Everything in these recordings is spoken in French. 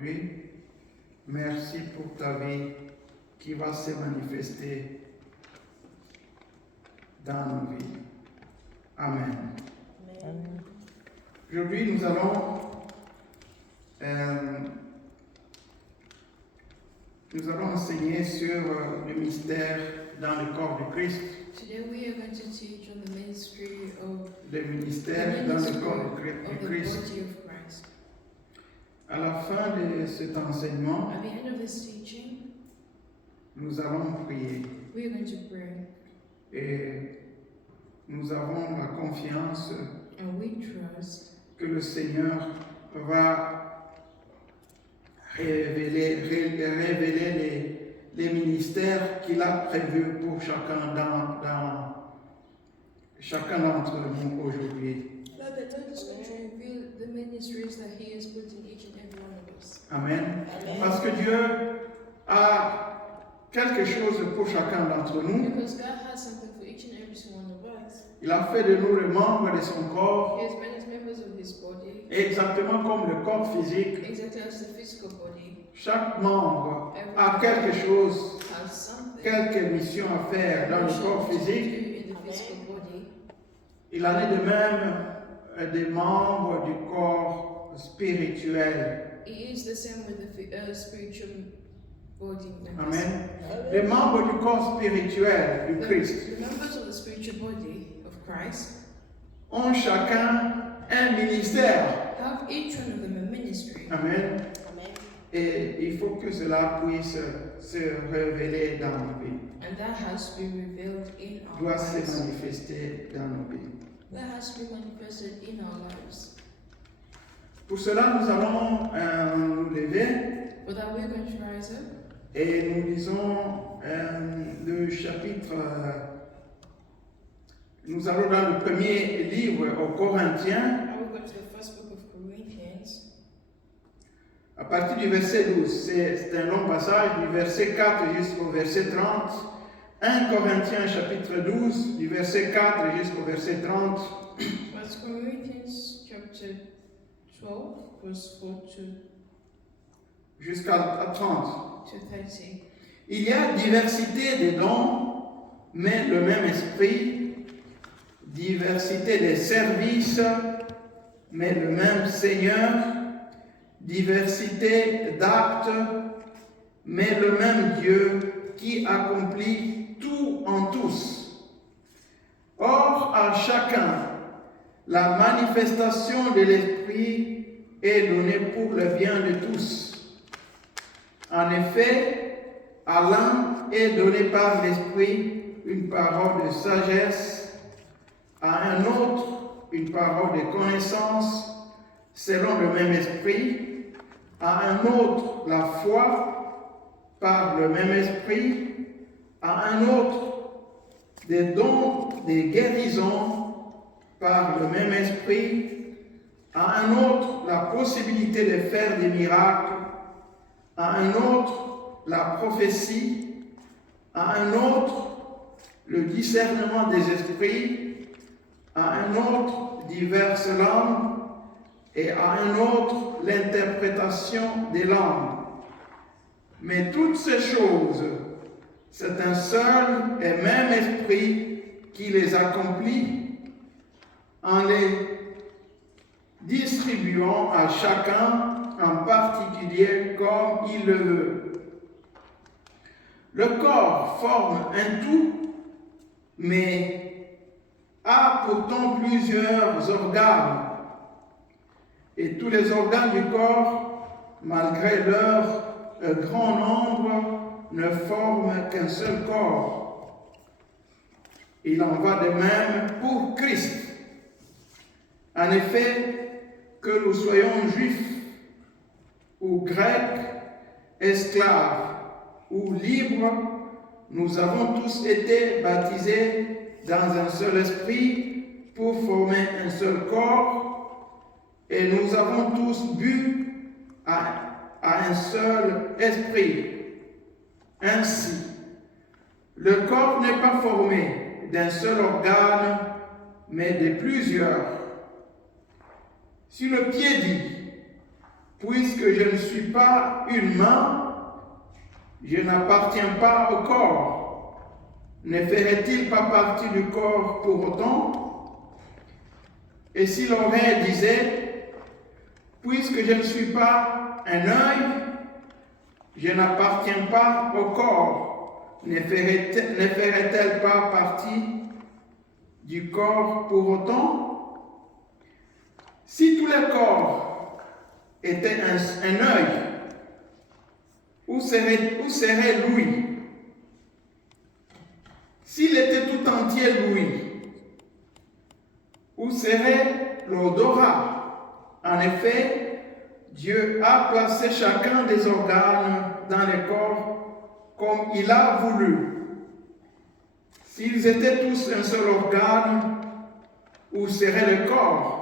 Oui, merci pour ta vie qui va se manifester dans nos vies. Amen. Amen. Aujourd'hui, nous allons enseigner sur le mystère dans le corps de Christ. Today we are going to teach on the ministry of Le ministère dans le corps de the Christ. body of Christ. À la fin de cet enseignement, At the end of this teaching, nous allons prier we are going to pray, et nous avons la confiance and we trust que le Seigneur va révéler les ministères qu'il a prévus pour chacun d'entre nous aujourd'hui. that the Lord is going to reveal the ministries that He has put in each and every one of us. Amen. Amen. Parce que Dieu a quelque chose pour chacun d'entre nous. Because God has something for each and every single one of us. Il a fait de nous les membres de son corps, He has made us members of His body, exactement comme le corps physique. exactly as the physical body Chaque membre a quelque chose, has something quelque mission à faire dans le corps to do physique. in the physical body. Il en est de même des membres du corps spirituel. It is the same with the spiritual body members. Amen. Les membres du corps spirituel du Christ The members of the spiritual body of Christ ont chacun un ministère. have each one of them a ministry. Amen. Amen. Et il faut que cela puisse se révéler dans nos vies, And that has to be revealed in our doit se lives. manifester dans nos vies. That has to be manifested in our lives. Pour cela, nous allons nous lever For that we're going to rise up et nous lisons le chapitre. Nous allons dans le premier livre aux Corinthiens, and we'll go to the first book of Corinthians. à partir du verset 12. C'est un long passage, du verset 4 jusqu'au verset 30. 1 Corinthiens chapitre 12, du verset 4 jusqu'au verset 30. First Corinthians chapter 12, verse 4 Jusqu'à 30. to 30. Il y a diversité des dons, mais le même esprit. Diversité des services, mais le même Seigneur. Diversité d'actes, mais le même Dieu qui accomplit tout en tous. Or, à chacun, la manifestation de l'Esprit est donnée pour le bien de tous. En effet, à l'un est donné par l'Esprit une parole de sagesse, à un autre une parole de connaissance selon le même esprit, à un autre la foi par le même esprit, à un autre des dons des guérisons par le même esprit, à un autre la possibilité de faire des miracles, à un autre la prophétie, à un autre le discernement des esprits, à un autre diverses langues et à un autre l'interprétation des langues. Mais toutes ces choses, c'est un seul et même esprit qui les accomplit en les distribuant à chacun en particulier comme il le veut. Le corps forme un tout, mais a pourtant plusieurs organes. Et tous les organes du corps, malgré leur grand nombre, ne forment qu'un seul corps. Il en va de même pour Christ. En effet, que nous soyons juifs ou grecs, esclaves ou libres, nous avons tous été baptisés dans un seul esprit pour former un seul corps, et nous avons tous bu à un seul esprit. Ainsi, le corps n'est pas formé d'un seul organe, mais de plusieurs. Si le pied dit puisque je ne suis pas une main, je n'appartiens pas au corps. Ne ferait-il pas partie du corps pour autant? Et si l'oreille disait, puisque je ne suis pas un œil, je n'appartiens pas au corps, ne ferait-elle pas partie du corps pour autant? Si tous les corps étaient un œil, où serait l'ouïe? S'il était tout entier l'ouïe, où serait l'odorat? En effet, Dieu a placé chacun des organes dans les corps comme il a voulu. S'ils étaient tous un seul organe, où serait le corps?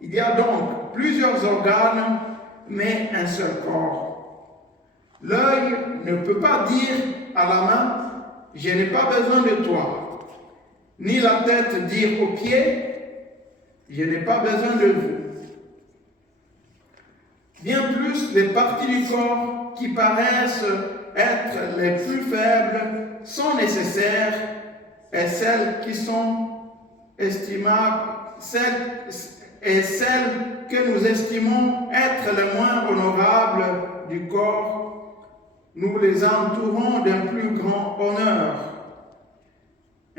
Il y a donc plusieurs organes, mais un seul corps. L'œil ne peut pas dire à la main, je n'ai pas besoin de toi, ni la tête dire aux pieds, je n'ai pas besoin de vous. Bien plus, les parties du corps qui paraissent être les plus faibles sont nécessaires, et celles qui sont estimables, celles que nous estimons être les moins honorables du corps, nous les entourons d'un plus grand honneur.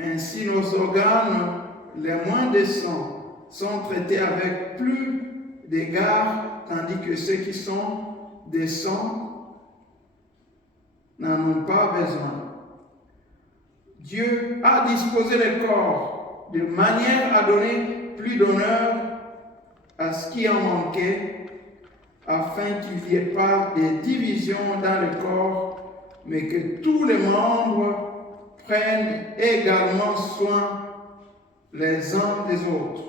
Ainsi, nos organes les moins décents sont traités avec plus d'égard, tandis que ceux qui sont décents n'en ont pas besoin. Dieu a disposé le corps de manière à donner plus d'honneur à ce qui en manquait, afin qu'il n'y ait pas de division dans le corps, mais que tous les membres prennent également soin les uns des autres.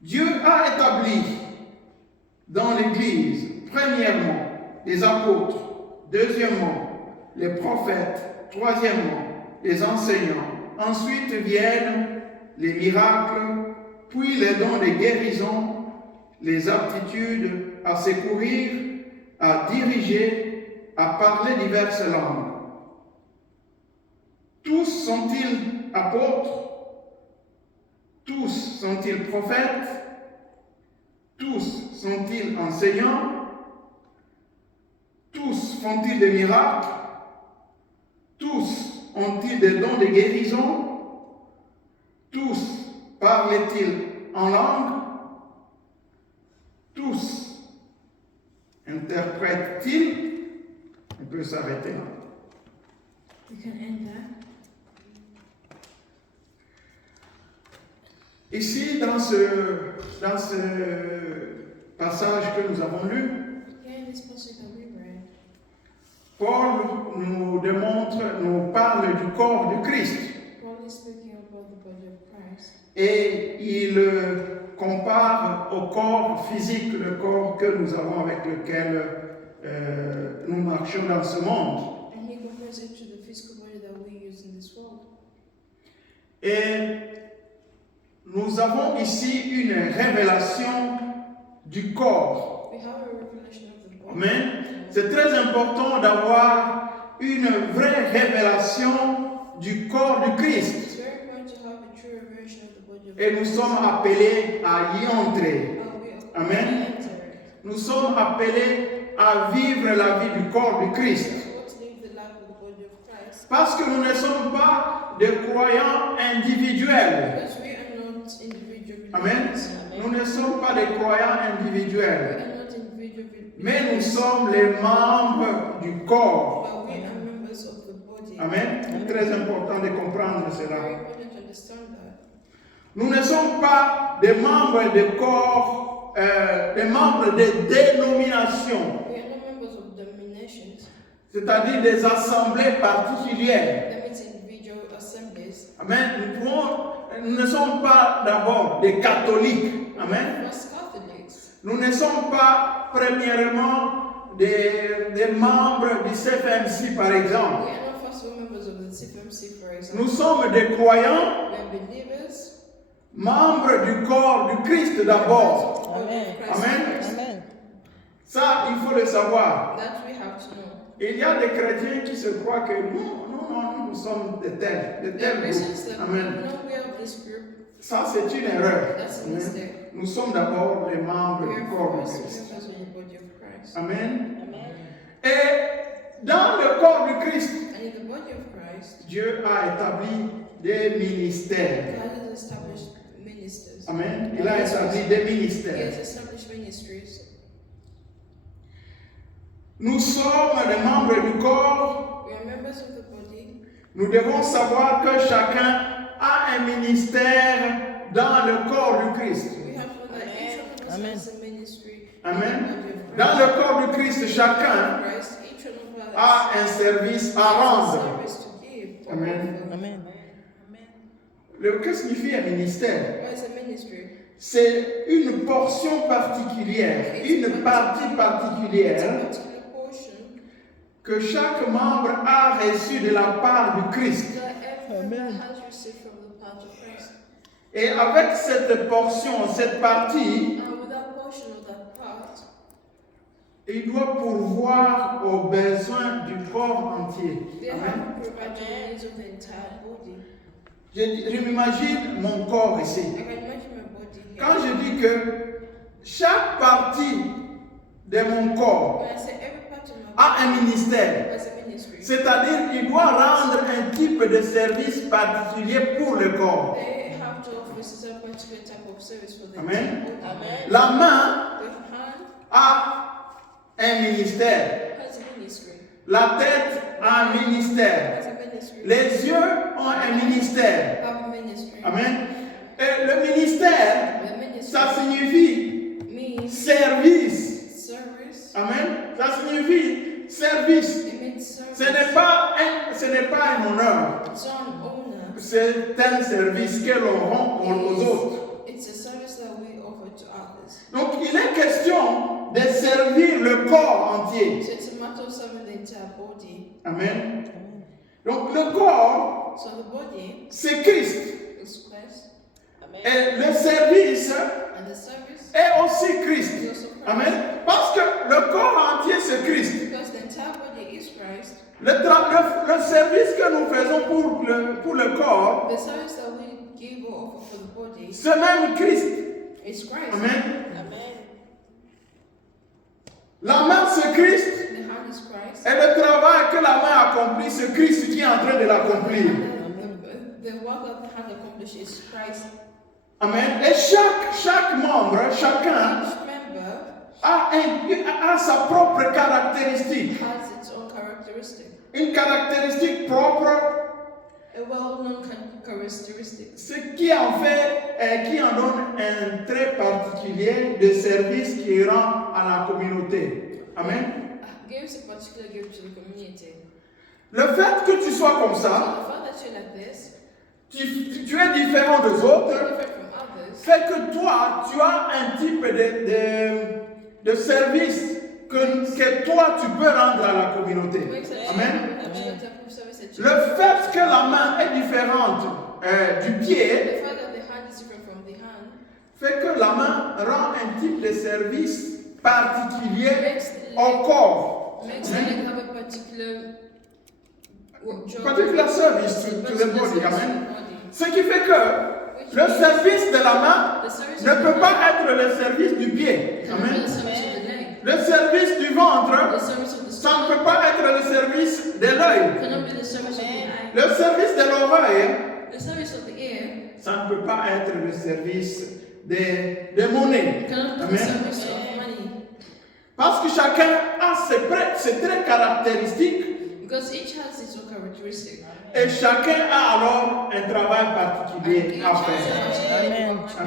Dieu a établi dans l'Église, premièrement, les apôtres, deuxièmement, les prophètes, troisièmement, les enseignants. Ensuite viennent les miracles, puis les dons de guérison, les aptitudes à secourir, à diriger, à parler diverses langues. Tous sont-ils apôtres? Tous sont-ils prophètes? Tous sont-ils enseignants? Tous font-ils des miracles? Tous ont-ils des dons de guérison? Tous parlent-ils en langue? Tous interprètent-ils? On peut s'arrêter là. We can end there. Ici, dans ce passage que nous avons lu, Here in this passage that we read, Paul nous parle du corps du Christ. Paul is speaking about the body of Christ. Et il compare au corps physique, le corps que nous avons avec lequel nous marchons dans ce monde. And he compares it to the physical body that we use in this world. Et nous avons ici une révélation du corps. We have a revelation of the body. Amen. C'est très important d'avoir une vraie révélation du corps du Christ. It's very important to have a true revelation of the body of Et nous sommes appelés à y entrer. Amen. Nous sommes appelés à vivre la vie du corps du Christ. Parce que nous ne sommes pas des croyants individuels. Amen. Nous ne sommes pas des croyants individuels. Mais nous sommes les membres du corps. Amen. C'est très important de comprendre cela. Nous ne sommes pas des membres de corps, des membres de dénominations. C'est-à-dire des assemblées particulières. Amen. Nous ne sommes pas d'abord des catholiques. Amen. Nous ne sommes pas premièrement des membres du CFMC par exemple. Nous sommes des croyants, membres du corps du Christ d'abord. Amen. Amen. Amen. Ça, il faut le savoir. That we have to know. Il y a des chrétiens qui se croient que nous sommes de tels There are groupes. Christians that Amen. know we are this group. Ça, c'est une erreur. That's a Amen. mistake. Nous sommes d'abord les membres We du are corps de first Christ. members in the body of Christ. Amen. Et dans le corps du Christ, And in the body of Christ, Dieu a établi des ministères. God has established ministers. Amen. Il a établi des He ministères. has established ministries. Nous sommes les membres du corps. We are members of the body. Nous devons savoir que chacun a un ministère dans le corps du Christ. We have to know that each one of us Amen. has a ministry Amen. in the body of Christ. Dans le corps du Christ, chacun Christ, each one of us a un service à has a rendre. service to give. to Amen. offer. Amen. Que signifie un ministère? What is a ministry? C'est une portion particulière, une partie It's a particulière particular portion que chaque membre a reçu de la part du Christ. that every member Amen. has received from the part of Christ. Et avec cette portion, cette partie, And with that portion of that part, il doit pourvoir aux besoins du corps entier. they Amen. have to provide the needs of the entire body. Je m'imagine mon corps ici. I can imagine my body here. Quand je dis que chaque partie de mon corps When I say every part of my a body un ministère, has a ministry, c'est-à-dire qu'il doit rendre un type de service particulier pour le corps. they have to offer a certain particular type of service for the Amen. entire body. La main The hand a un ministère. has a ministry. La tête a un ministère. Has a ministry. Les yeux ont un ministère. Have a ministry. Amen. Et le ministère, The ministry ça signifie means service. service. Amen. Ça signifie service. It means service. Ce n'est pas un honneur. It's not an honor. C'est un service que l'on rend aux autres. It's a service that we offer to others. Donc il est question de servir le corps entier. So it's a matter of serving the entire body. Amen. Donc le corps, So the body c'est Christ. is Christ, Et le service and the service est aussi Christ. is also Christ. Amen. Parce que le corps entier, c'est Christ. Because the entire body is Christ. Le service que nous faisons pour le corps, The service that we give or offer for the body c'est même Christ. is Christ. Amen. La main, c'est Christ. The hand is Christ. Et le travail que la main accomplit, c'est Christ qui est en train de l'accomplir. The work that the hand accomplishes is Christ. Amen. Et chaque membre, chacun Each member a sa propre caractéristique. has its own characteristic. Une caractéristique propre, A well-known characteristic. ce qui en fait, qui en donne un trait particulier de service qui rend à la communauté. Amen. Gives a particular gift to the community. Le fait que tu sois comme So ça, the fact that you're like this, tu es différent des autres, different from others, fait que toi, tu as un type de service que toi, tu peux rendre à la communauté. makes sense. Amen. That you type of service that you Le fait que la main est différente du pied, the fact that the hand is different from the hand fait que la main rend un type de service particulier makes au corps. the leg have a particular job. Particular service to the Particular body. service to Amen. the body. Ce qui fait que le service de la main The service ne of the peut hand pas être le service du pied. cannot be Amen. the service of the leg. Le service du ventre, The service of the ça ne stomach peut pas être le service de l'œil. cannot be the service of the eye. Le service de l'oreille, The service of the ear ça ne peut pas être le service de monnaie. cannot be the Amen. service of money. Parce que chacun a ses traits caractéristiques Because each has its own characteristic. et chacun a alors un travail particulier Each à has faire. a particular Amen. function.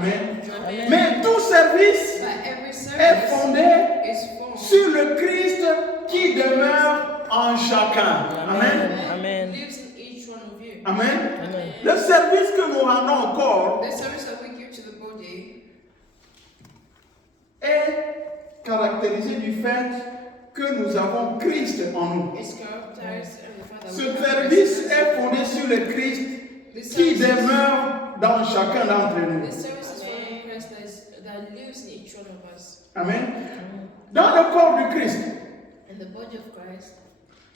Amen. Mais tout service But every est service fondé is formed sur le Christ qui demeure en chacun. Amen. Amen. lives in each one of you. Amen. Amen. Le service que nous rendons au corps The service that we give to the body est caractérisé du fait que nous avons Christ en nous. is characterized and the fact that Ce we have service Christ. est fondé sur le Christ This qui service is- demeure dans chacun d'entre nous. This service is found in Christ that lives in each one of us. Amen. Dans le corps du Christ, In the body of Christ,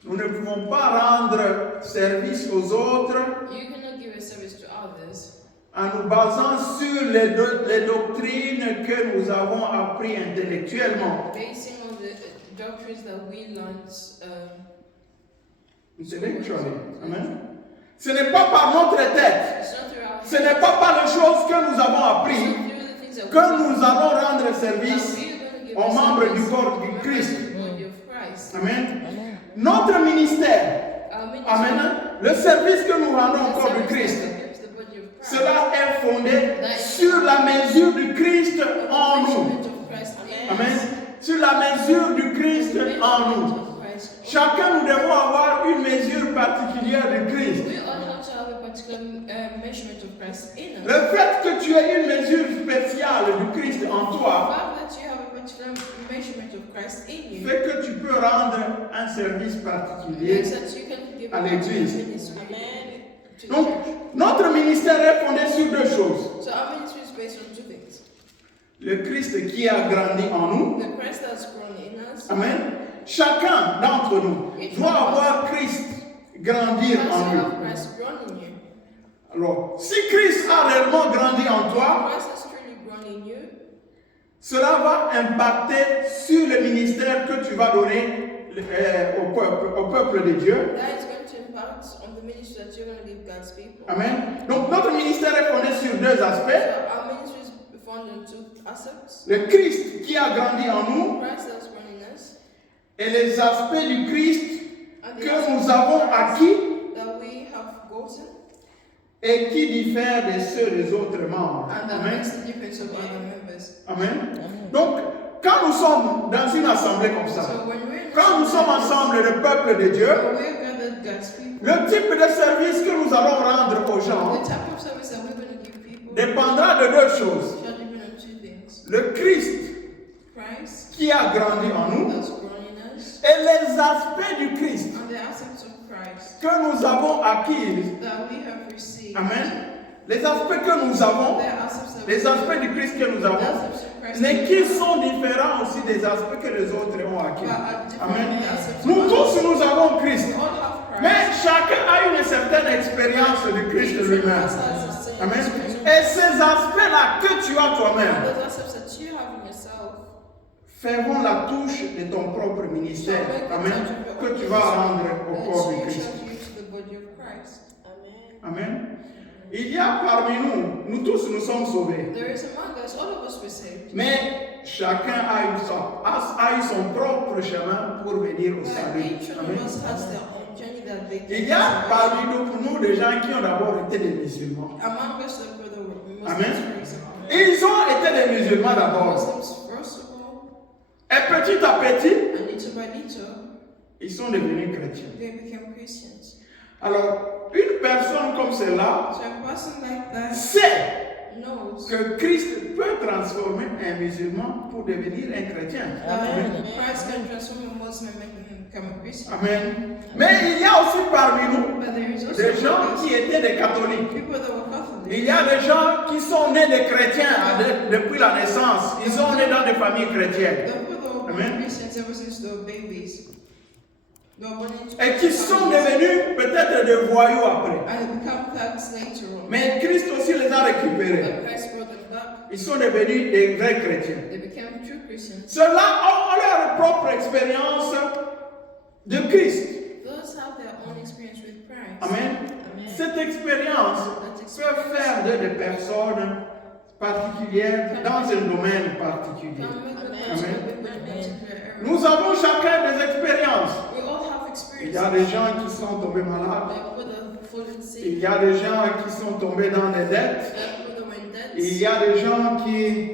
nous ne pouvons pas rendre service aux autres you cannot give a service to others en nous basant sur les doctrines que nous avons apprises intellectuellement. basing on the doctrines that we learned. Intellectually. Amen. Ce n'est pas par notre tête, It's not through our ce n'est pas par les choses que nous avons apprises It's not through the things that we que nous allons rendre service that we are going to give aux a membres du service corps du to Christ. the body of Christ. Amen. Notre ministère, Our ministry, amen, le service que nous rendons au the corps du service Christ, that we give to the body of Christ, cela est fondé sur la mesure du Christ the en nous. measurement of Christ in Amen. us, Sur la mesure du Christ the en measurement nous. of Christ. Chacun, nous devons avoir une mesure particulière du Christ. We all have to have a particular measurement of Christ in us. Le fait que tu aies une mesure spéciale du Christ en The toi fact that you have a particular measurement of Christ in you fait que tu peux rendre un service particulier. means that you can give à a l'Église. ministry to the Donc, church. notre ministère est fondé sur deux choses. So our ministry is based on two things. Le Christ qui a grandi en nous. The Christ that's grown in us. Amen. Chacun d'entre nous doit avoir Christ grandir Once en you lui. have Christ grown in you, Alors, si Christ a réellement grandi en toi, Christ has truly grown in you, cela va impacter sur le ministère que tu vas donner au peuple de Dieu. that is going to impact on the ministry that you're going to give God's people. Amen. Donc notre ministère est fondé sur deux So aspects. our ministry is founded on two aspects. Le Christ qui a grandi en nous Christ that's grown in us, et les aspects du Christ and the que aspects nous of avons Christ acquis that we have gotten, et qui diffèrent de ceux des autres membres. and that Amen. makes the difference of other members. Amen. Donc quand nous sommes dans une assemblée comme ça, So when we're in quand nous sommes ensemble le peuple de Dieu, when we're gathered God's people, le type de service que nous allons rendre aux gens the type of service that we're going to give people dépendra de deux choses. shall depend on two things. Le Christ Christ qui a grandi en nous that's grown in us, et les aspects du Christ and the aspects of Christ que nous avons acquis. that we have received. Amen. Les aspects que nous avons, The aspects that les aspects du Christ que nous the avons, aspects of Christ mais that qui we have, sont différents aussi des aspects que les autres ont acquis. but are different Amen. from the aspects of Nous others. tous, nous avons Christ. We all have Mais Christ. chacun a une certaine expérience de Christ Each of lui-même. us has the same Amen. experience. Et ces aspects-là que tu as And toi-même those aspects that you have in yourself feront la touche de ton propre ministère. Amen. Que tu vas rendre au corps du Christ. Amen. Il y a parmi nous, nous tous nous sommes sauvés. There is among us, all of us were saved. Mais chacun a eu son propre chemin pour venir au But salut. each one Amen. of us has their own journey that they Il take. y a parmi nous des gens qui ont d'abord été des musulmans. Among us, the brother were Amen. Muslims, for example. Ils ont été des musulmans d'abord. Muslims, first of all, Et petit à petit, and little by little, ils sont devenus chrétiens. they became Christians. Alors, une personne comme celle-là So a person like that sait knows que Christ peut transformer un musulman pour devenir un chrétien. that Amen. Christ can transform a Muslim and make him become a Christian. Amen. Mais il y a aussi parmi nous But there is also des gens among us qui étaient des catholiques. people that were Catholic. Il y a des gens qui sont nés des chrétiens depuis la naissance. Ils sont nés dans des familles chrétiennes. The people that were Amen. Christians ever since they were babies. They were born into Et qui sont families. devenus peut-être des voyous après. And they become thugs later on. Mais Christ aussi les a récupérés. But Christ brought them back. Ils sont devenus des vrais chrétiens. They became true Christians. Ceux-là ont leur propre expérience de Christ. Those have their own experience with Christ. Amen. Cette expérience peut faire d'eux des personnes particulières dans un domaine particulier. Can make the Amen. person with a particular area. Nous avons chacun des expériences. We all have Il experience. y a des gens qui sont tombés malades. There are people that have fallen Il sick. y a des gens qui sont tombés dans des dettes. There are people that were in debt. Il y a des gens qui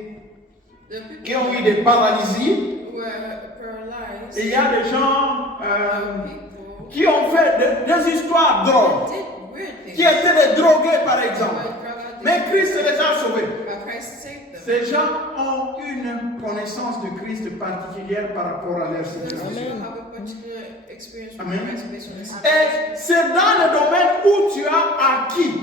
There are people ont eu des paralysies. who were paralyzed. Il y a des gens There are people qui ont fait des histoires drôles, that did weird things. qui étaient des drogués par They exemple. were drug addicts. Mais Christ les a sauvés. But Christ saved them. Ces gens ont une connaissance de Christ particulière par rapport à leur Those situation. people have a particular experience with Amen. Christ based on this. Et c'est dans le domaine où tu as acquis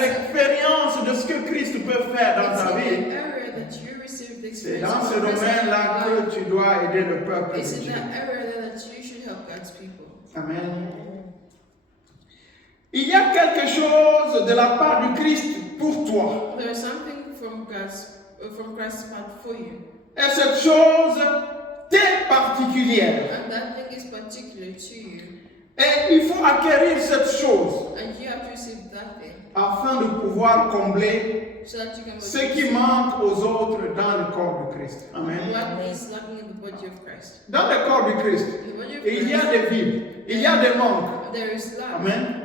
l'expérience de ce que Christ peut faire dans It's ta in vie the area that you receive the C'est experience dans in ce your present domaine-là life, que tu dois aider le peuple it's de in Dieu. that area that you should help God's people. Amen. Il y a quelque chose de la part du Christ pour toi. There is something from Christ's part for you, Et cette chose t'est particulière. and that thing is particular to you, Et il faut acquérir cette chose and you have to receive that thing afin de pouvoir combler so that you can ce qui manque aux autres dans le corps du Christ. Amen. what is lacking in the body of Christ. Dans le corps du Christ, In the body of il y a Christ, des vides, il y a des manques. there is lack. Amen.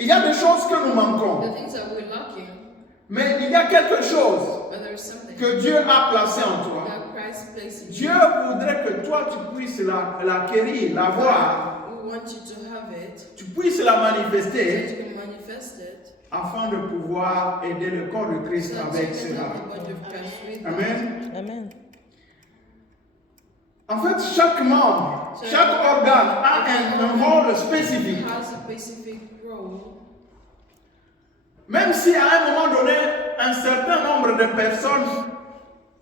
Il y a des choses que nous manquons. The things that we're lacking, Mais il y a quelque chose but there is something que Dieu a placé en toi. that Christ placed in Dieu you. voudrait que toi tu puisses l'acquérir, l'avoir, We want you to have it, tu puisses la so that manifester you can manifest it, afin de pouvoir aider le corps de Christ so that avec you can cela. have the body of Christ with you. Amen. Amen. En fait, chaque membre, chaque organe a un rôle spécifique. Has a specific role. Même si à un moment donné, un certain nombre de personnes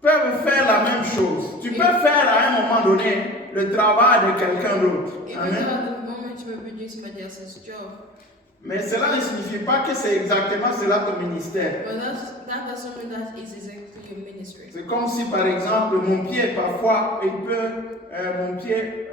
peuvent faire la même chose. Tu peux faire à un moment donné le travail de quelqu'un d'autre. Even Amen. though at the moment you may be doing somebody else's job, Mais cela ne signifie pas que c'est exactement cela ton ministère. but that doesn't mean that is exactly your ministry. C'est comme si par exemple mon pied parfois mon pied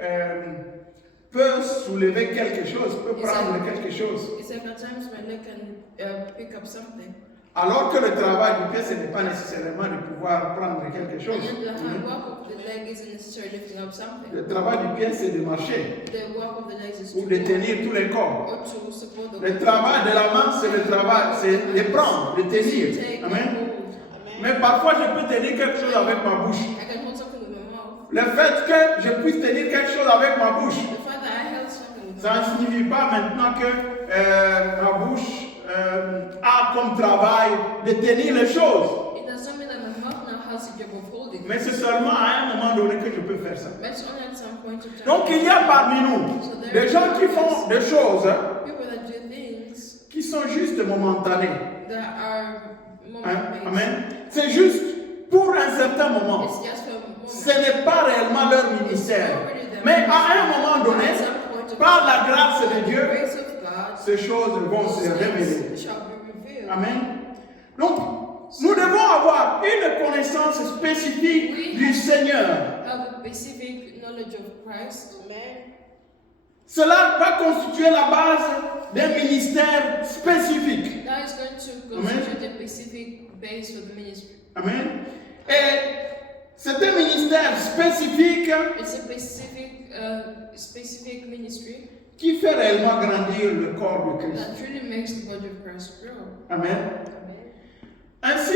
peut soulever quelque chose, peut prendre quelque chose. It's like at times my leg can pick up something. Alors que le travail du pied, ce n'est pas nécessairement de pouvoir prendre quelque chose. And then the work of the leg isn't necessarily lifting up something. Le travail du pied, c'est de marcher The work of the legs is ou to de walk tenir tous les corps. or to support the Le travail de la main, c'est le travail, c'est de prendre, de tenir. take and Amen. hold. Mais parfois, je peux tenir quelque chose avec ma bouche. I can hold something with my mouth. Le fait que je puisse tenir quelque chose avec ma bouche, The fact that I held something with my ça ne mouth, signifie pas maintenant que ma bouche a comme travail de tenir les choses. it doesn't mean that my mouth now has a job of holding. Mais c'est seulement à un moment donné que je peux faire ça. But it's only at some point of time. Donc il y a parmi nous des gens qui font des choses People that do things qui sont juste momentanées. that are moment-based. Amen. C'est juste pour un certain moment. It's just for a moment. Ce n'est pas réellement leur ministère. Mais à un moment donné, At some point of par la time, grâce de the Dieu, grace of God, ces choses vont se révéler. those things shall be revealed. Amen. Donc, nous devons avoir une connaissance spécifique du Seigneur. Have a specific knowledge of Christ. Cela va constituer la base d'un ministère spécifique. That is going to Amen. constitute a specific base for the ministry. Amen. Et c'est un ministère spécifique It's a specific ministry qui fait réellement grandir le corps de Christ. that really makes the body of Christ grow. Amen. Ainsi,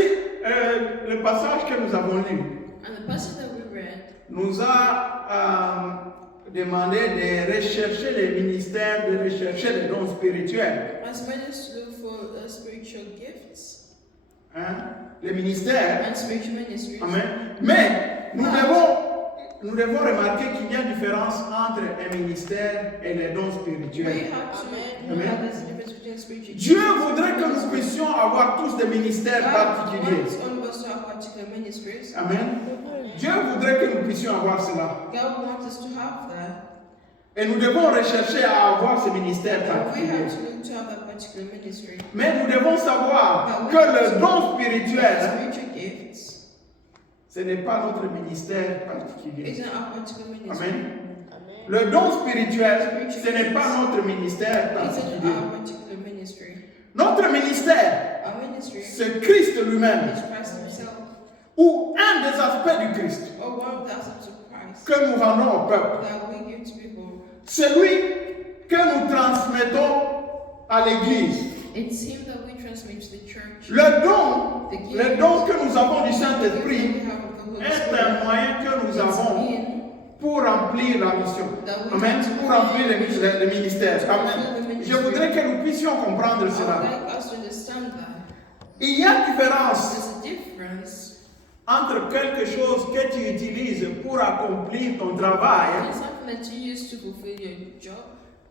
le passage que nous avons lu And the passage that we read nous a demandé de rechercher les ministères, de rechercher les dons spirituels. has made us look for spiritual gifts Hein? Les ministères. and spiritual ministries. Amen. Mais nous devons remarquer qu'il y a une différence entre un ministère et les dons We spirituels. have to know Amen. that there's a difference between spiritual Dieu gifts. voudrait que nous puissions avoir tous des ministères God particuliers. wants all of us to have particular ministries. Amen. Dieu voudrait que nous puissions avoir cela. God wants us to have that. Et nous devons rechercher à avoir ce ministère And we particulier. have to look to have that particular ministry. Mais nous devons savoir que le don spirituel, Spiritual gifts ce n'est pas notre ministère particulier. isn't our particular ministry. Amen. Le don spirituel, ce n'est pas notre ministère Isn't particulier. our particular ministry. Notre ministère, Our ministry c'est Christ lui-même, is Christ Himself, ou un des aspects du Christ or one of the aspects of Christ que nous rendons au peuple. that we give to people. Celui que nous transmettons à l'Église. It's Him that we transmit to the church. Le don que nous avons du The gift Saint-Esprit that we have of the Holy est Spirit. un moyen que nous It's avons in pour remplir la mission. Amen. Pour remplir le ministère. Amen. Je voudrais que nous puissions comprendre I would cela. like us to understand that Il y a différence there's a difference entre quelque chose que tu utilises pour accomplir ton travail in something that you use to fulfill your job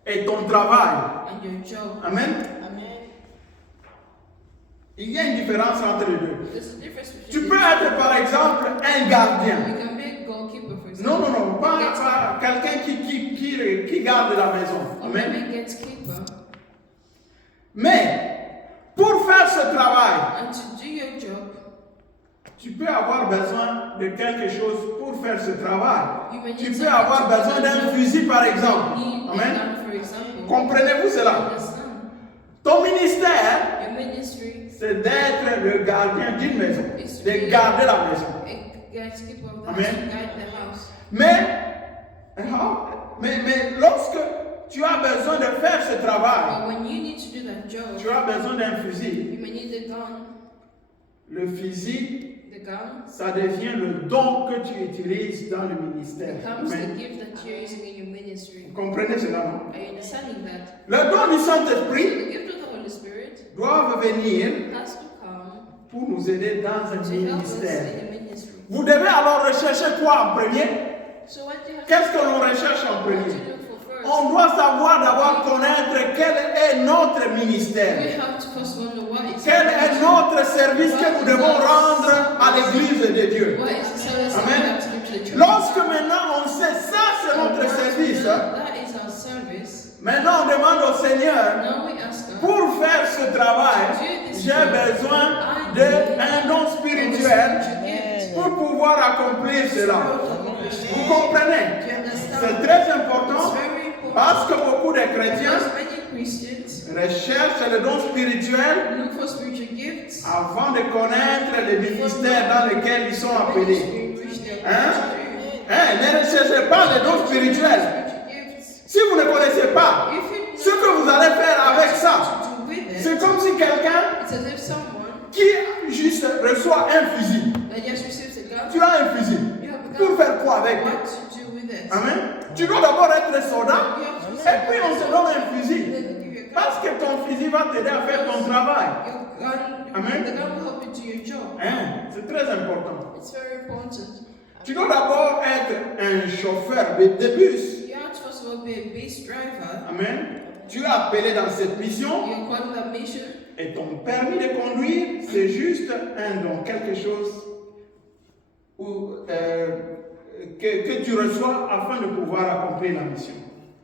et ton travail. and your job. Amen. Amen. Il y a une différence entre les deux. There's a difference between Tu the peux être par exemple un gardien. You can be a goalkeeper, for example. Non, non, non, pas quelqu'un qui garde la maison. Or Amen. maybe against keeper. Mais pour faire ce travail, And to do your job, tu peux avoir besoin de quelque chose pour faire ce travail. you may need Tu peux something avoir to do besoin the d'un job. fusil par You exemple. need a Amen. gun, for example. Comprenez-vous cela? Understand? Ton ministère, Your ministry c'est d'être le gardien d'une maison, is to de be garder la maison. a gatekeeper of the house, Amen. to guide the house. Mais lorsque tu as besoin de faire ce travail, But when you need to do that job, tu as besoin d'un fusil. you may need a gun. Le fusil, The gun ça devient le don que tu utilises dans le ministère. becomes the Amen. gift that you're using in your ministry. Vous comprenez cela, non? Are you understanding that? Le don du So Saint-Esprit the gift of the Holy Spirit doit venir has to come pour nous aider dans un to help us ministère. in the ministry. Vous devez alors rechercher quoi en premier? So what do you have Qu'est-ce que l'on recherche en what do premier? you look for first? On doit savoir d'abord connaître quel est notre ministère. We have to first of all know what is Quel est notre service que nous devons rendre à l'Église de Dieu. what is the service that Amen. we have to give to the church. Lorsque maintenant on sait ça, c'est notre service. That is our service. Maintenant on demande au Seigneur, Now we ask God, pour faire ce travail, j'ai besoin d'un don spirituel pour pouvoir accomplir cela. Vous comprenez? do you understand? C'est très It's important very important. parce que beaucoup de chrétiens Because many Christians recherchent le don spirituel look for spiritual gifts avant de connaître les ministères dans lesquels ils sont appelés. Ne recherchez pas les dons spirituels. Si vous ne connaissez pas ce que vous allez faire avec ça, c'est comme si quelqu'un It's as if someone qui juste reçoit un fusil. that just receives a gun, Tu as un fusil. you have a Pour gun. faire quoi avec? What to do with it? Amen. Tu dois d'abord être soldat You have to et puis on te donne un fusil. then they give you a gun. Parce que ton fusil va t'aider à faire ton travail. Your gun, Amen. the gun will help you do your job. C'est très important. It's very important. Tu dois d'abord être un chauffeur de bus. You have to first of all be a bus driver. Amen. Tu es appelé dans cette mission You're called that mission. et ton permis de conduire, c'est juste un don, quelque chose que tu reçois afin de pouvoir accomplir la mission.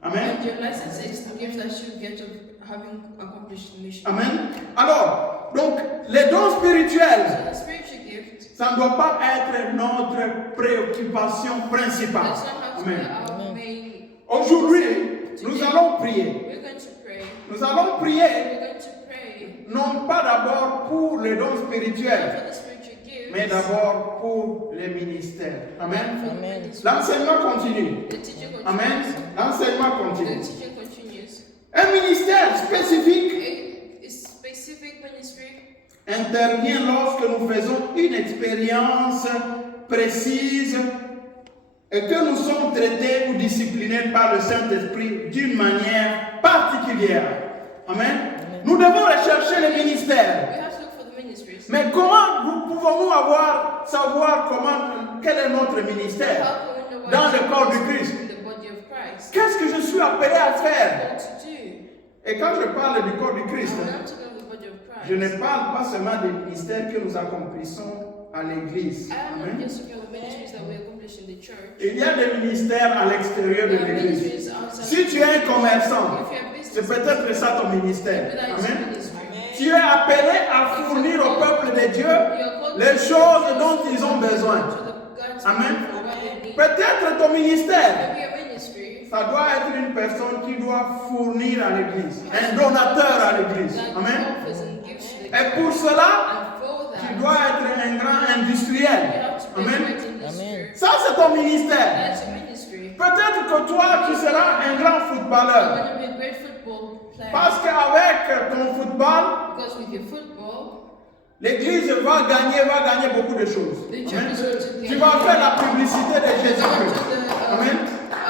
Amen. And your license is the gift that you get of having accomplished the mission. Amen. Alors, donc, les dons spirituels, So the spiritual gift ça ne doit pas être notre préoccupation principale. does not have to be Amen. our main. Aujourd'hui, nous allons prier. We're going to pray. Nous allons prier We're going to pray. non pas d'abord pour les dons Not spirituels, for the spiritual gifts, mais d'abord pour les ministères. but Amen. for the ministry. L'enseignement continue. The teaching continues. Amen. L'enseignement The continue. teaching continues. Un ministère spécifique A specific ministry intervient lorsque nous faisons une expérience précise et que nous sommes traités ou disciplinés par le Saint-Esprit d'une manière particulière. Amen. Nous devons rechercher les ministères. we have to look for the ministries. Mais comment pouvons-nous savoir quel est notre ministère How can we know what dans is le corps du in Christ? the body of Christ? Qu'est-ce que je suis appelé à faire? What to do? Et quand je parle du corps du Christ, And I'm talking of the body of Christ. je ne parle pas seulement des ministères que nous accomplissons à l'Église. I am not Amen. just talking of the ministries that we accomplish in the church. Il y a des ministères à l'extérieur de There are l'Église. ministries outside Si tu es un commerçant, If you're a c'est business, peut-être ça ton ministère. maybe that is your Amen. ministry. Tu es appelé à fournir au peuple de Dieu You're called les to choses dont ils ont to besoin. the God's Amen. people for what they need. Peut-être ton ministère, Maybe your ministry ça doit être une personne qui doit fournir à l'Église, un donateur à l'Église. that Amen. offers and gives to the Et pour cela, and for that tu dois être un grand you industriel. have to be Amen. great in the spirit. Ça, c'est ton ministère. That's your ministry. Peut-être que toi, tu seras un grand You're footballeur. going to be a great football player. Parce qu'avec ton football, Because with your football, l'Église va gagner beaucoup de choses. the church Amen. is going to Tu vas faire la publicité de You're going Jésus-Christ. to the Amen.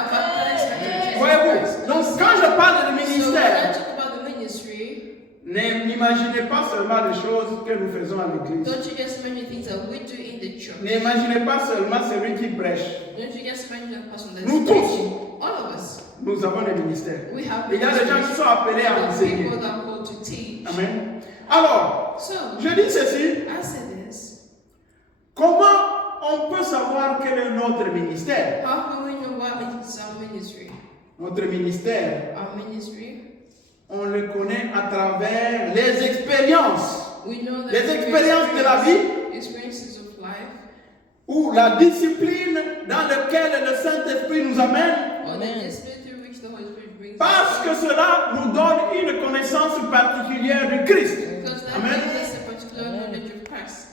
advertisement of Jesus Voyez-vous? Christ. Donc, quand je parle de So when I ministère, talk about the ministry, n'imaginez pas seulement les choses que nous faisons à l'Église. don't you just imagine things that we do in the church. N'imaginez pas seulement celui qui prêche. Don't you just imagine the person that's Nous tous. preaching. All of us. Nous avons des ministères. We have Il y a des gens qui sont appelés à There are enseigner. people that are called to teach. Amen. Alors, So, je dis ceci. I say this. Comment on peut savoir quel est notre ministère? How can we know what is our ministry? Notre ministère, Our ministry, on le connaît à travers les expériences. we know that Les expériences de la vie, experiences of life, ou la discipline dans laquelle le Saint-Esprit nous amène, or the discipline through which the Holy Spirit brings parce que us. cela nous donne une connaissance particulière du Christ. Because that Amen. gives us a particular knowledge of Christ.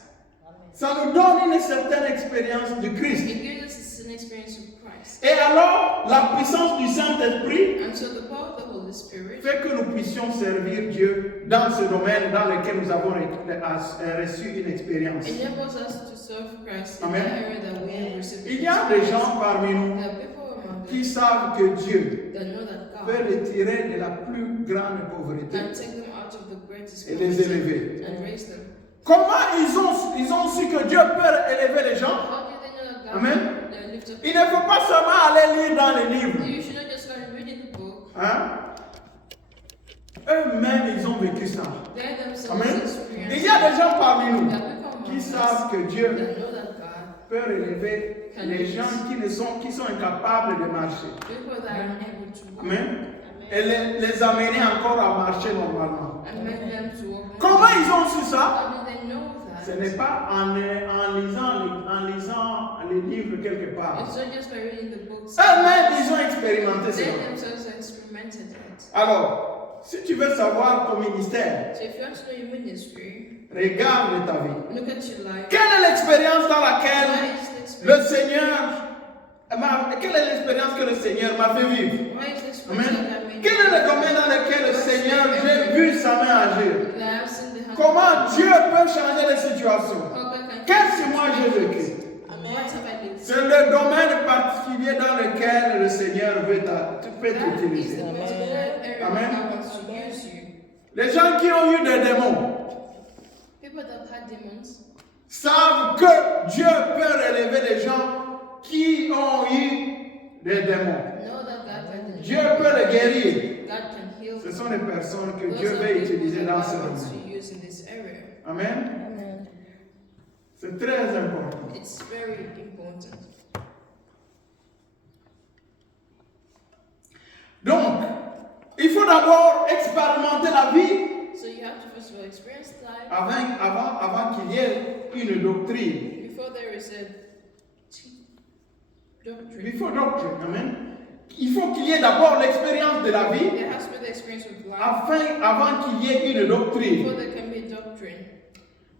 Ça nous donne une certaine expérience du Christ. It gives us an experience of Christ. Et alors, la puissance du Saint-Esprit And so the power of the Holy Spirit fait que nous puissions servir Dieu dans ce domaine dans lequel nous avons reçu une expérience. enables us to serve Christ in Amen. the area that we have received. Il y a des gens parmi nous There are people among qui us savent que Dieu that know that peut God les tirer de la plus grande pauvreté can take them out of the greatest et les poverty élever. and raise them. Comment ils ont su que Dieu peut élever les gens? How do they know that God Amen. can lift up Il ne faut pas seulement aller lire dans les livres. You should not just go and read in the book. Hein? Eux-mêmes, ils ont vécu ça. They themselves Amen. experience. Il y a des gens parmi nous There are people among qui us savent que Dieu that know that God, peut élever les gens qui sont incapables de marcher. people that are unable to walk, Amen. Et les amener encore à marcher normalement. and make them to walk. Comment ils ont su ça? How do they know Ce that? n'est pas en lisant les livres quelque part. It's not just by reading the books. Eux-mêmes, ils ont expérimenté They cela. themselves experimented it. Alors, si tu veux savoir ton ministère, So if you want to know your ministry, regarde ta vie. look at your life. Quelle est l'expérience dans laquelle Why is the le experience? Seigneur quelle est l'expérience que le Seigneur m'a fait vivre? Why is the experience Amen. that I made? Quel est le domaine dans lequel le Seigneur, j'ai vu sa main agir? That I've seen the hand of Comment God. Dieu peut changer les situations? How God can Qu'est-ce que moi j'ai vécu? What have I lived? C'est le domaine particulier dans lequel le Seigneur peut That is t'utiliser. the particular area Amen. God wants to use you. Les gens qui ont eu des démons People that had demons savent que Dieu peut relever les gens qui ont eu des démons. know that God can Dieu peut les guérir. God can heal. Ce sont les personnes que Those Dieu are veut people utiliser that dans God ce wants domaine. to use in this area. Amen. C'est très important. It's very important. Donc, il faut d'abord expérimenter la vie So you have to first of all experience life avant qu'il y ait une doctrine. before there is a doctrine. Before doctrine. Amen. Il faut qu'il y ait d'abord l'expérience de la vie There has to be the experience of life avant qu'il y ait une doctrine. before there can be a doctrine.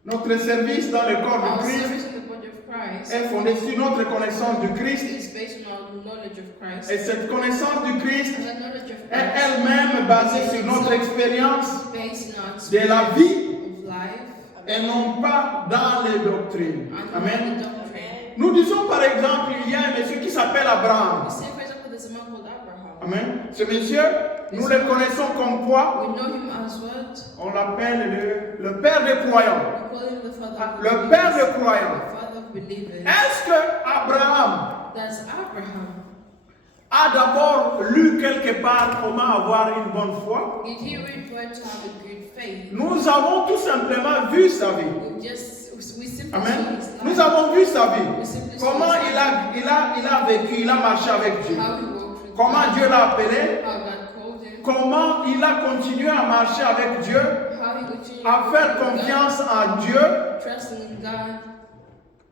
Notre service dans le corps Our de Christ service in the body of Christ est fondé sur notre connaissance du Christ. is based on our knowledge of Christ. Et cette connaissance du Christ And that knowledge of est Christ elle-même basée sur notre expérience is based on our de la experience vie of life et non pas dans les doctrines. and Amen. the doctrine. Nous disons par exemple, il y a un monsieur qui s'appelle Abraham. We say, for example, there's a man called Abraham. Amen. Ce monsieur, nous le connaissons comme quoi? We know him as what? On l'appelle le père des croyants. We call him the father of Le believers. père des croyants. The father of believers. Est-ce que Abraham That's Abraham. a d'abord lu quelque part comment avoir une bonne foi? Did he read where to have a good faith? Nous avons tout simplement vu sa vie. We simply Amen. saw his life. Nous avons vu sa vie. We simply saw Comment his life. il a vécu, il a marché avec Dieu. How he walked with Comment God. Dieu l'a appelé. How God called him. Comment il a continué à marcher avec Dieu, How he continued à to faire walk with confiance God, en Dieu, trusting in God,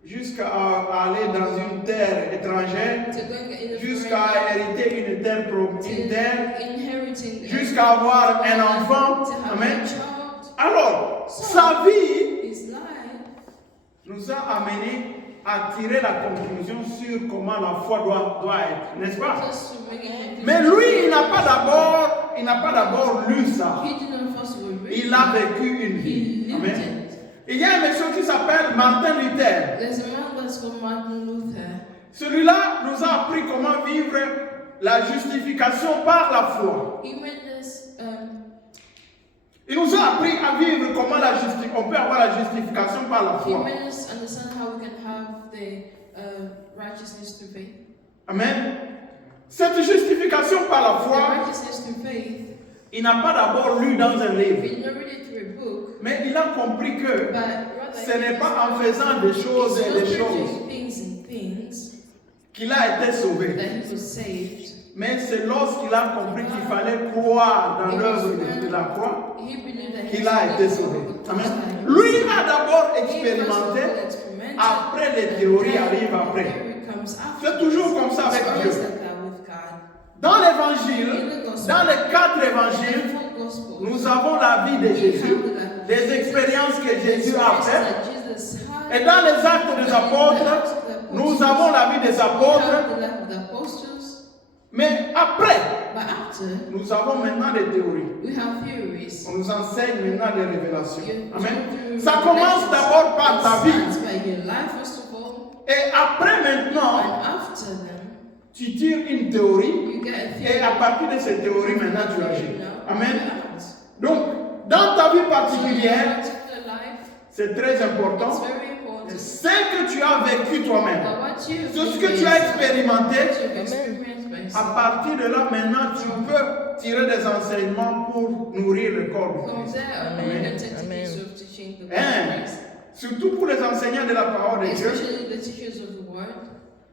jusqu'à aller dans une terre étrangère, to going in a jusqu'à hériter une terre, inheriting, jusqu'à avoir un enfant. to have Amen. a child. Alors, sa vie His life nous a amené à tirer la conclusion sur comment la foi doit être, n'est-ce pas? just to make it. Mais lui, il n'a pas d'abord lu ça. He did not first of all read. Il a vécu une He vie. lived Amen. it. Il y a un monsieur qui s'appelle Martin Luther. There's a man that's called Martin Luther. Celui-là nous a appris comment vivre la justification par la foi. He made us. Il nous a appris à vivre comment on peut avoir la justification par la He foi. made us understand how we can have the righteousness through faith. Amen. Cette justification par la The foi righteousness through faith Il n'a pas d'abord lu dans un livre, He did not read it through a book, mais il a compris que but rather ce n'est pas en faisant des choses et des choses things qu'il a été sauvé. that he was saved. Mais c'est lorsqu'il a compris qu'il fallait croire dans l'œuvre de la croix He believed that qu'il a été sauvé. Amen. Lui a d'abord expérimenté, après les théories arrivent après. C'est toujours comme ça avec Dieu. Dans l'évangile, dans les 4 évangiles, nous avons la vie de Jésus, les expériences que Jésus a faites. Et dans les actes des apôtres, nous avons la vie des apôtres. Mais après, nous avons maintenant des théories. On nous enseigne maintenant des révélations. Amen. Ça commence d'abord par ta vie. Et après maintenant, tu tires une théorie. Et à partir de cette théorie, maintenant tu agis. Amen. Donc, dans ta vie particulière, c'est très important. Ce que tu as vécu toi-même, ce que tu as expérimenté, à partir de là, maintenant, tu peux tirer des enseignements pour nourrir le corps. Amen. Amen. Surtout pour les enseignants de la parole de Dieu,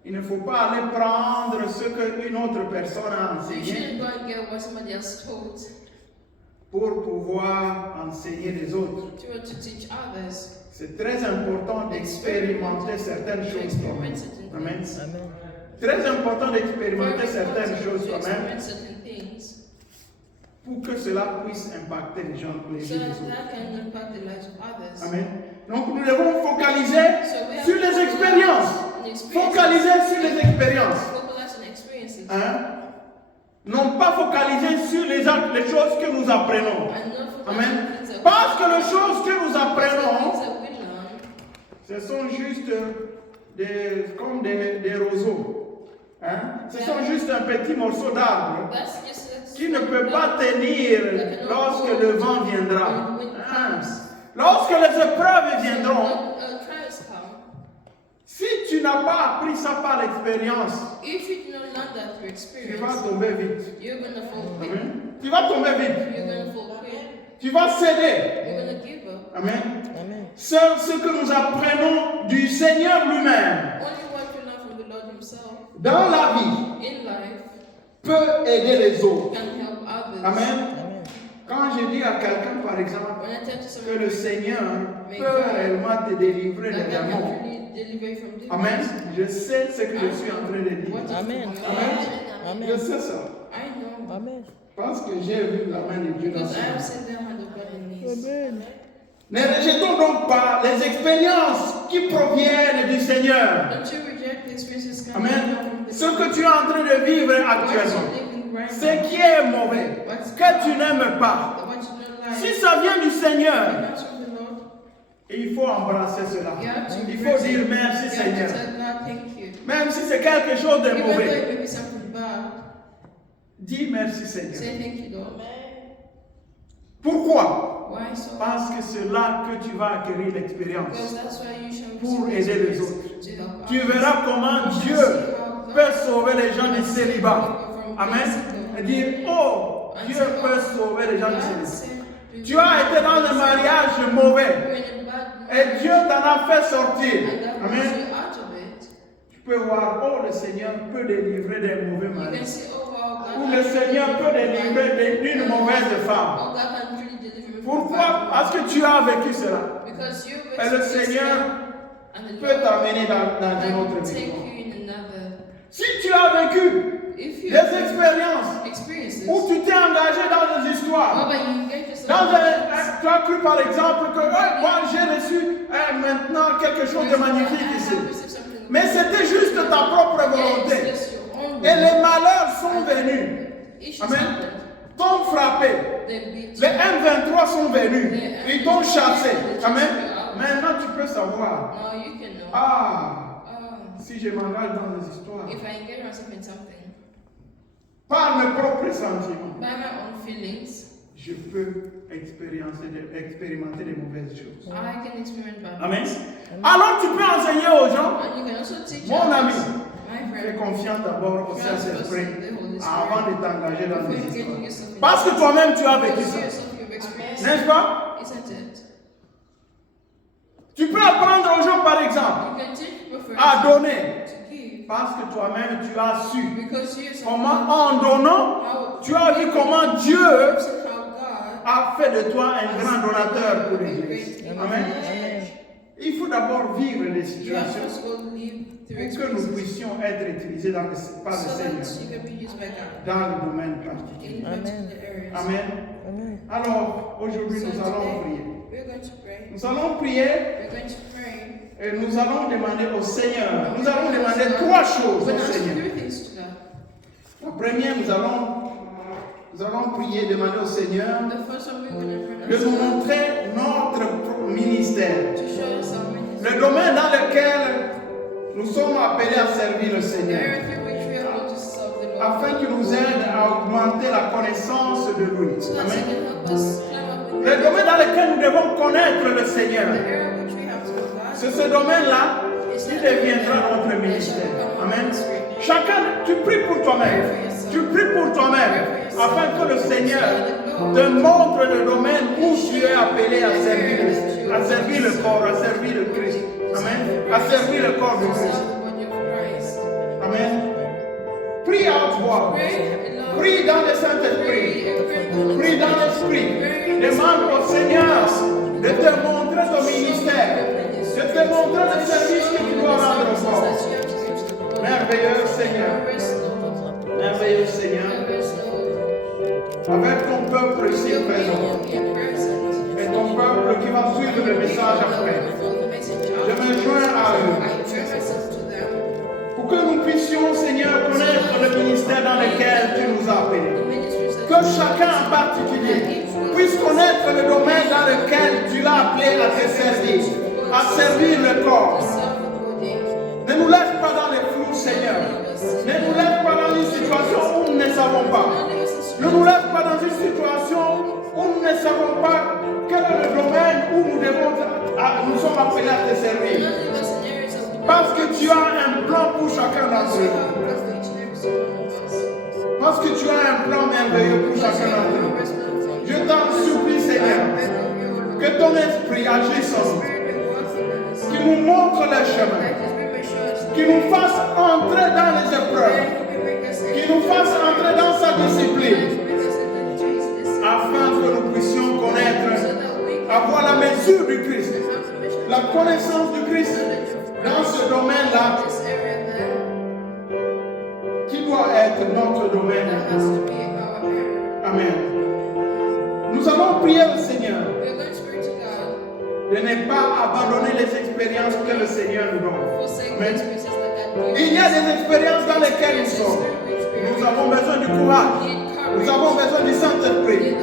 il ne faut pas aller prendre ce qu'une autre personne a enseigné pour pouvoir enseigner les autres. C'est très important d'expérimenter certaines choses toi-même. Amen. Très important d'expérimenter certaines choses toi-même pour que cela puisse impacter les gens, les autres. Amen. Donc nous devons focaliser sur les expériences. Focaliser sur les expériences. Hein? Non pas focaliser sur les choses que nous apprenons. Amen. Parce que les choses que nous apprenons, ce sont juste comme des roseaux. Hein? Ce sont juste un petit morceau d'arbre qui ne peut pas tenir lorsque le vent viendra. Hein? Lorsque les épreuves viendront, si tu n'as pas appris ça par l'expérience, tu vas tomber vite. Amen. Tu vas tomber vite. Tu vas céder. Amen. Seul ce que nous apprenons du Seigneur lui-même dans la vie peut aider les autres. Amen. Quand je dis à quelqu'un, par exemple, que le Seigneur peut réellement te délivrer des démons, amen, je sais ce que je suis en train de dire. Amen. Amen. Je sais ça. Amen. Parce que j'ai vu la main de Dieu dans ça. Amen. Ne rejetons donc pas les expériences qui proviennent du Seigneur. Amen. Ce que tu es en train de vivre actuellement, ce qui est mauvais, que tu n'aimes pas, si ça vient du Seigneur, il faut embrasser cela. Il faut dire merci Seigneur. Même si c'est quelque chose de mauvais, dis merci Seigneur. Pourquoi? Parce que c'est là que tu vas acquérir l'expérience pour aider les autres. Tu verras comment Dieu peut sauver les gens du célibat. Amen. Et dire, oh, Dieu peut sauver les gens du célibat. Tu as été dans un mariage mauvais et Dieu t'en a fait sortir. Amen. Tu peux voir, oh, le Seigneur peut délivrer des mauvais maris. Ou le Seigneur peut délivrer d'une mauvaise femme. Pourquoi? Parce que tu as vécu cela. Et le Seigneur peut t'amener dans une autre vie. Si tu as vécu des expériences où tu t'es engagé dans des histoires, tu as cru par exemple que moi j'ai reçu maintenant quelque chose de magnifique ici. Mais c'était juste ta propre volonté. Et les malheurs sont venus. Amen. T'ont frappé. Les M23 sont venus. Ils t'ont chassé. Amen. Maintenant tu peux savoir. Si je m'engage dans des histoires, par mes propres sentiments, je peux expérimenter des mauvaises choses. Amen. Alors tu peux enseigner aux gens, mon ami, Fais confiance d'abord au Saint-Esprit avant de t'engager dans des histoires. Parce Parce que toi-même, tu as vécu ça. N'est-ce pas? Isn't it? Tu peux apprendre aux gens, par exemple, You can teach people à donner. to give. Parce que toi-même, tu as su Because you comment, en donnant, tu as vu comment Dieu how God a fait de toi un grand donateur pour l'Église. Amen. Amen. Il faut d'abord vivre les you have situations first of all live through pour que nous experiences puissions être utilisés par le so Seigneur that you can be used by God dans le domaine particulier. in particular areas. Amen. Amen. Alors, aujourd'hui, nous allons prier. We're going to pray. Nous allons prier We're going to pray. et nous allons demander au Seigneur. Nous allons demander trois choses We're au going to Seigneur. do things to God. La première, nous allons prier, demander au Seigneur The first one we're going to de pray nous montrer notre ministère, to show us our ministry. le domaine dans lequel nous sommes appelés à servir le The Seigneur, area through which we are able to serve the Lord. afin qu'il nous aide à augmenter la connaissance de lui. So that He Amen. can help us climb up in Le domaine dans lequel nous devons connaître le Seigneur, the area which we have to know God. c'est ce domaine-là qui deviendra notre ministère. Amen. Chacun, tu pries pour toi-même. Tu pries pour toi-même afin que le Seigneur te montre le domaine où tu es appelé à servir le corps, à servir le Christ. Amen. À servir le corps de Christ. Amen. Prie à haute voix. Prie dans le Saint-Esprit. Prie dans l'Esprit. Demande au Seigneur de te montrer ton ministère, de te montrer le service que tu dois rendre au corps. Merveilleux Seigneur. Merveilleux Seigneur. Avec ton peuple ici présent et ton peuple qui va suivre le message après, je me joins à eux pour que nous puissions, Seigneur, connaître le ministère dans lequel tu nous as appelés. Que chacun en particulier puisse connaître le domaine dans lequel tu l'as appelé à te servir, à servir le corps. Ne nous laisse pas dans les flous, Seigneur. Ne nous laisse pas dans une situation où nous ne savons pas. Ne nous laisse pas dans une situation où nous ne savons pas quel est le domaine où nous sommes appelés à te servir. Parce que tu as un plan pour chacun d'entre nous. Parce que tu as un plan merveilleux pour chacun d'entre nous. Je t'en supplie, Seigneur, que ton esprit agisse en nous, qu'il nous montre le chemin, qu'il nous fasse entrer dans les épreuves, qu'il nous fasse entrer dans sa discipline, afin que nous puissions connaître, avoir la mesure du Christ, la connaissance du Christ dans ce domaine-là, qui doit être notre domaine. Amen. Nous allons prier au Seigneur de ne pas abandonner les expériences que le Seigneur nous donne. Amen. Il y a des expériences dans lesquelles nous sommes. Nous avons besoin du courage. Nous avons besoin du Saint-Esprit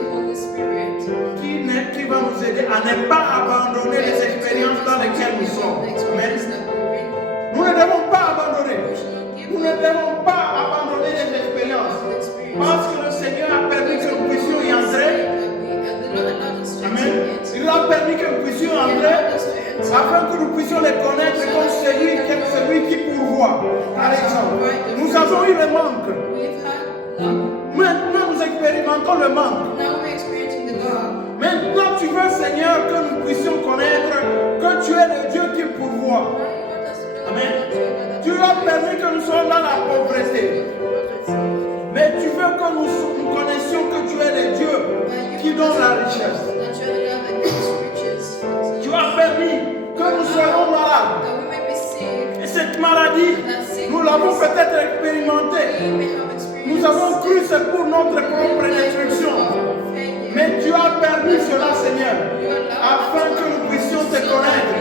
qui va nous aider à ne pas abandonner les expériences dans lesquelles nous sommes. Amen. Nous ne devons pas abandonner. Nous ne devons pas abandonner les expériences. Parce que le Seigneur a permis que nous puissions y entrer. Amen. Il a permis que nous puissions entrer afin que nous puissions les connaître comme celui qui pourvoit. Par exemple, nous avons eu le manque. Maintenant, nous expérimentons le manque. Maintenant, tu veux, Seigneur, que nous puissions connaître que tu es le Dieu qui pourvoit. Amen. Tu as permis que nous soyons dans la pauvreté. Mais tu veux que nous connaissions que tu es le Dieu qui donne la richesse. Tu as permis que nous soyons malades. Et cette maladie, nous l'avons peut-être expérimentée. Nous avons cru que c'est pour notre propre destruction. Mais tu as permis cela, Seigneur, afin que nous puissions te connaître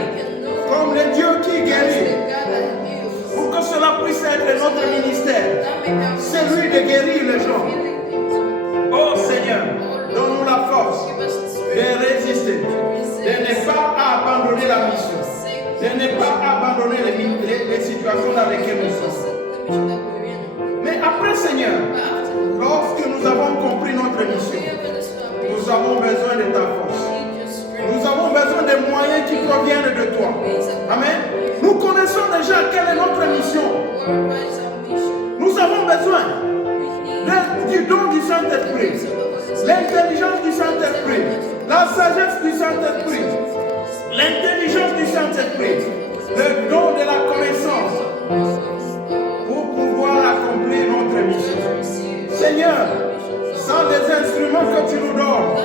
comme le Dieu qui guérit. Pour que cela puisse être notre ministère. C'est lui de guérir les gens. Oh Seigneur, donne-nous la force de résister, de ne pas abandonner la mission, de ne pas abandonner les situations dans lesquelles nous sommes. Mais après, Seigneur, lorsque nous avons compris notre mission, nous avons besoin de ta force. Nous avons besoin des moyens qui proviennent de toi. Amen. Nous connaissons connaissons déjà quelle est notre mission. What is our mission? Nous avons besoin We need du don du Saint-Esprit, l'intelligence du Saint-Esprit, la sagesse du Saint-Esprit, l'intelligence du Saint-Esprit, le don de la connaissance pour pouvoir accomplir notre mission. Seigneur, sans les instruments que tu nous donnes,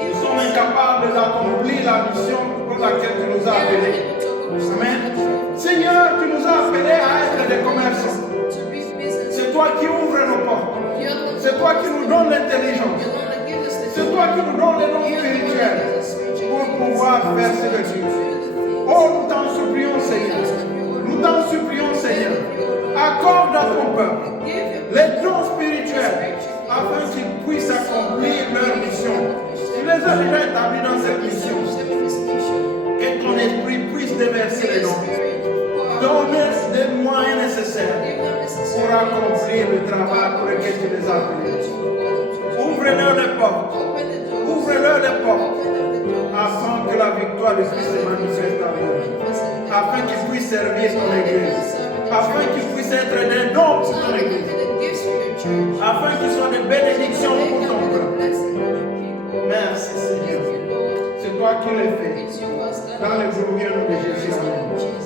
nous sommes incapables d'accomplir la mission pour laquelle tu nous as appelés. Amen. Seigneur, tu nous as appelés à être des commerçants. C'est toi qui ouvres nos portes. C'est toi qui nous donnes l'intelligence. C'est toi qui nous donnes les dons spirituels pour pouvoir faire ce que tu veux. Oh, nous t'en supplions, Seigneur. Nous t'en supplions, Seigneur. Accorde à ton peuple les dons spirituels afin qu'ils puissent accomplir leur mission. Tu les as déjà établis dans cette mission. Que ton esprit puisse déverser les dons. Donne les moyens nécessaires pour accomplir le travail pour lequel tu les as appelés. Ouvre-leur les portes. Ouvre-leur les portes afin que la victoire de Christ se manifeste à eux. Afin qu'ils puissent servir ton église. Afin qu'ils puissent être des dons pour ton église. Afin qu'ils soient des bénédictions pour ton peuple. Merci Seigneur. C'est toi qui le fais. Dans le glorieux nom de Jésus. Amen.